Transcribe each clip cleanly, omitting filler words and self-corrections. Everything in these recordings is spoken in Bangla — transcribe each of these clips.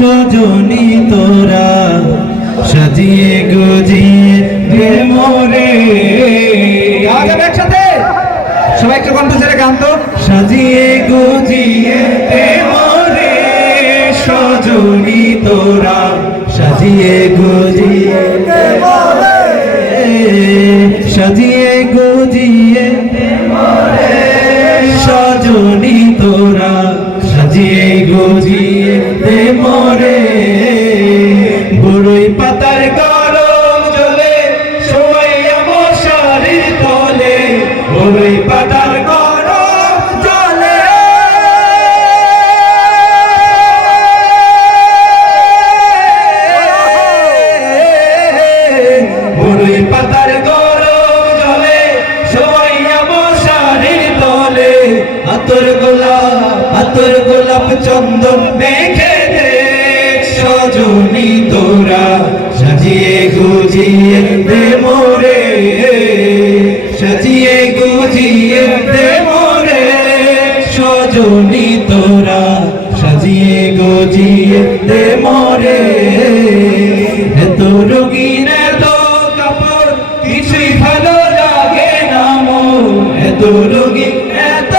সজনী তোরা সাজিয়ে গুজিয়ে দে মোরে। একসাথে সবাই একটু কণ্ঠ ছেড়ে গান তো। সাজিয়ে গুজিয়ে দে মোরে সজনী তোরা সাজিয়ে গুজিয়ে দে মোরে, সাজিয়ে গুজিয়ে দে মোরে সজনী তোরা সাজিয়ে গুজিয়ে দে মোরে। বড়ই পাতার গরম জলে শোয়াইয়া মশারির তলে, বড়ই পাতার গরম জলে বড়ই পাতার গরম জলে শোয়াইয়া মশারির তলে, আতর গোলাপ চন্দন মেখে দে সজনী তোরা সাজিয়ে গুজিয়ে দে মোরে, সাজিয়ে গুজিয়ে দে মোরে সজনী তোরা সাজিয়ে গুজিয়ে দে মোরে। এত রঙিন এত কাপড় কিছুই ভালো লাগে না মোর, এত রঙিন এত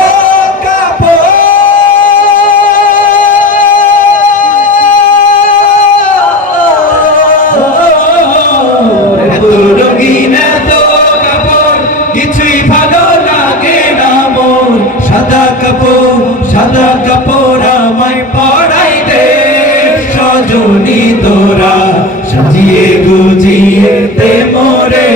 কিছুই ভালো লাগে না মোর, সাদা কাপড় আমায় পরাই দে সজনী তোরা সাজিয়ে গুজিয়ে দে মোরে।